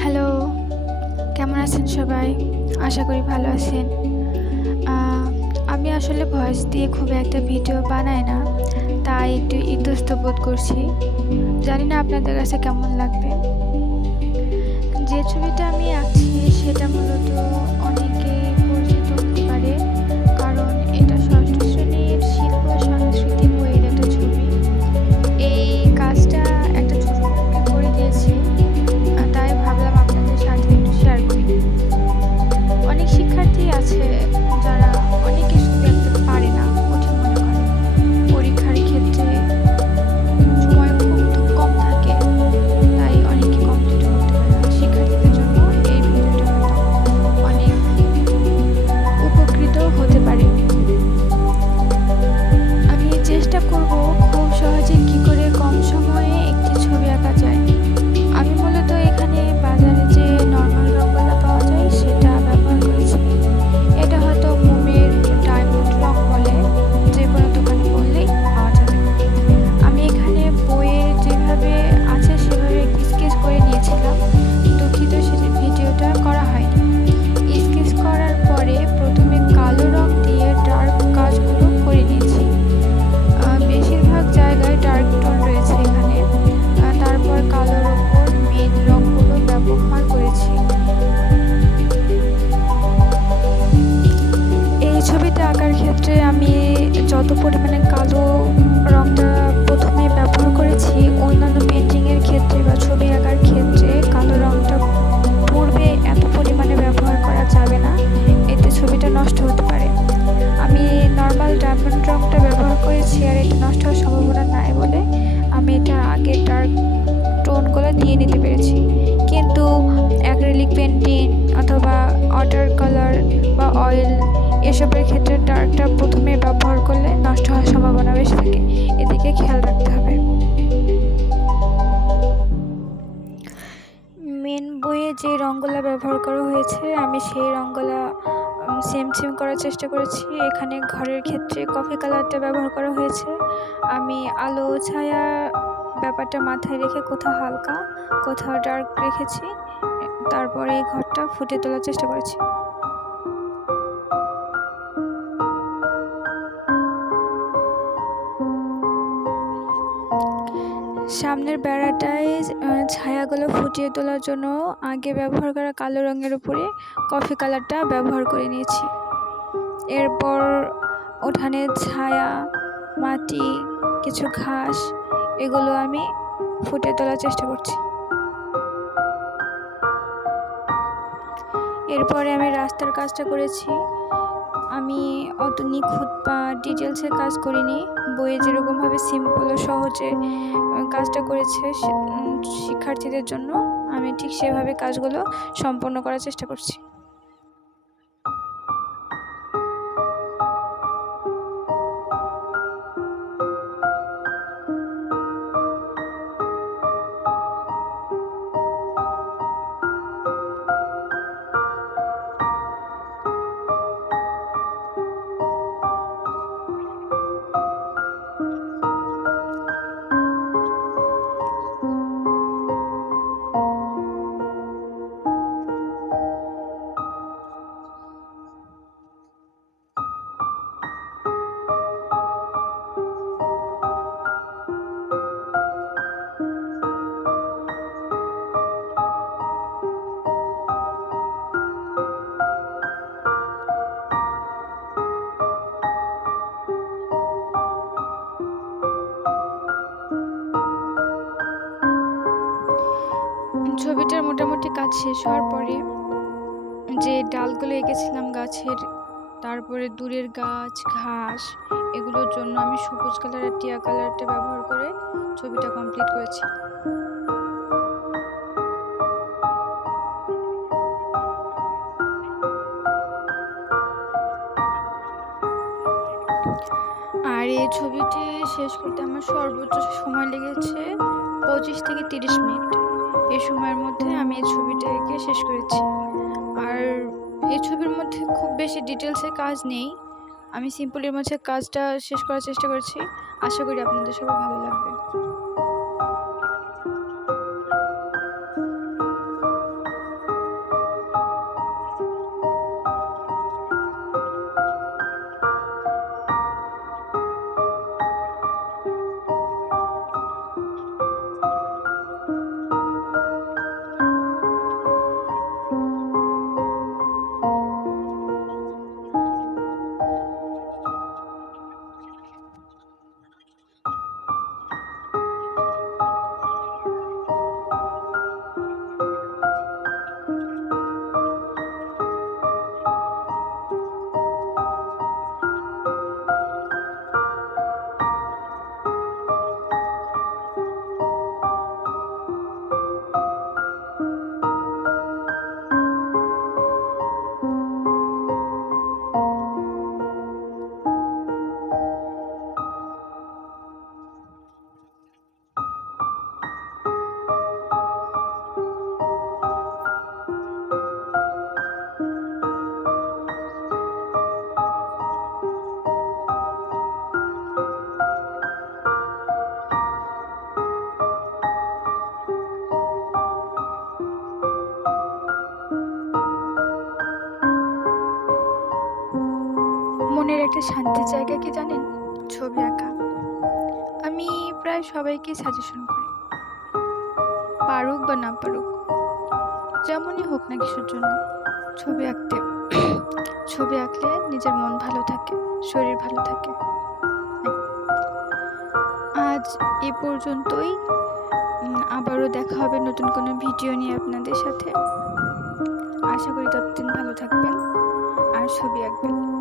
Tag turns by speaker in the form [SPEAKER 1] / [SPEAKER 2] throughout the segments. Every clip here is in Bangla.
[SPEAKER 1] হ্যালো কেমন আছেন সবাই? আশা করি ভালো আছেন। আমি আসলে ভয়েস দিয়ে খুব একটা ভিডিও বানাই না, তাই একটু ইতস্ত বোধ করছি। জানি না আপনাদের কাছে কেমন লাগবে। যে ছবিটা আমি আঁকছি, সেটা মূলত ছবিটা আঁকার ক্ষেত্রে আমি যত পরিমাণে কালো রংটা প্রথমে ব্যবহার করেছি, অন্যান্য পেন্টিংয়ের ক্ষেত্রে বা ছবি আঁকার ক্ষেত্রে কালো রংটা পূর্বে অয়েল এসবের ক্ষেত্রে ডার্কটা প্রথমে ব্যবহার করলে নষ্ট হওয়ার সম্ভাবনা বেশি থাকে। এদিকে খেয়াল রাখতে হবে। মেন বইয়ে যে রঙগুলো ব্যবহার করা হয়েছে, আমি সেই রঙগুলো সেম সেম করার চেষ্টা করেছি। এখানে ঘরের ক্ষেত্রে কফি কালারটা ব্যবহার করা হয়েছে। আমি আলো ছায়া ব্যাপারটা মাথায় রেখে কোথাও হালকা, কোথাও ডার্ক রেখেছি। তারপরে এই ঘরটা ফুটিয়ে তোলার চেষ্টা করেছি। সামনের বেড়াটায় ছায়াগুলো ফুটিয়ে তোলার জন্য আগে ব্যবহার করা কালো রঙের উপরে কফি কালারটা ব্যবহার করে নিয়েছি। এরপর উঠানের ছায়া, মাটি, কিছু ঘাস, এগুলো আমি ফুটিয়ে তোলার চেষ্টা করছি। এরপরে আমি রাস্তার কাজটা করেছি। আমি অত নিখুঁত বা ডিটেলসের কাজ করিনি। বইয়ে যেরকমভাবে সিম্পল ও সহজে কাজটা করেছে শিক্ষার্থীদের জন্য, আমি ঠিক সেভাবে কাজগুলো সম্পন্ন করার চেষ্টা করছি। ছবিটার মোটামুটি কাজ শেষ হওয়ার পরে যে ডালগুলো এঁকেছিলাম গাছের, তারপরে দূরের গাছ, ঘাস, এগুলোর জন্য আমি সবুজ কালারের টিয়া কালারটা ব্যবহার করে ছবিটা কমপ্লিট করেছি। আর এই ছবিটি শেষ করতে আমার সর্বোচ্চ সময় লেগেছে পঁচিশ থেকে তিরিশ মিনিট। এই সময়ের মধ্যে আমি এই ছবিটা এঁকে শেষ করেছি। আর এই ছবির মধ্যে খুব বেশি ডিটেলসে কাজ নেই। আমি সিম্পলের মধ্যে কাজটা শেষ করার চেষ্টা করছি। আশা করি আপনাদের সবাই ভালো লাগবে। একটা শান্তির জায়গা কি জানেন? ছবি আঁকা। আমি প্রায় সবাইকে সাজেশন করি। পারুক বা না পারুক, যেমনই হোক না কিছুর জন্য, ছবি আঁকতে। ছবি আঁকলে নিজের মন ভালো থাকে, শরীর ভালো থাকে। আজ এ পর্যন্তই। আবারও দেখা হবে নতুন কোনো ভিডিও নিয়ে আপনাদের সাথে। আশা করি ততদিন ভালো থাকবেন আর ছবি আঁকবেন।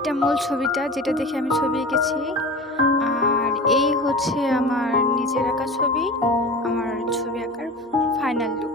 [SPEAKER 1] এটা মূল ছবিটা, যেটা দেখে আমি ছবি এঁকেছি। আর এই হচ্ছে আমার নিজের আঁকা ছবি, আমার ছবি আঁকার ফাইনাল লুক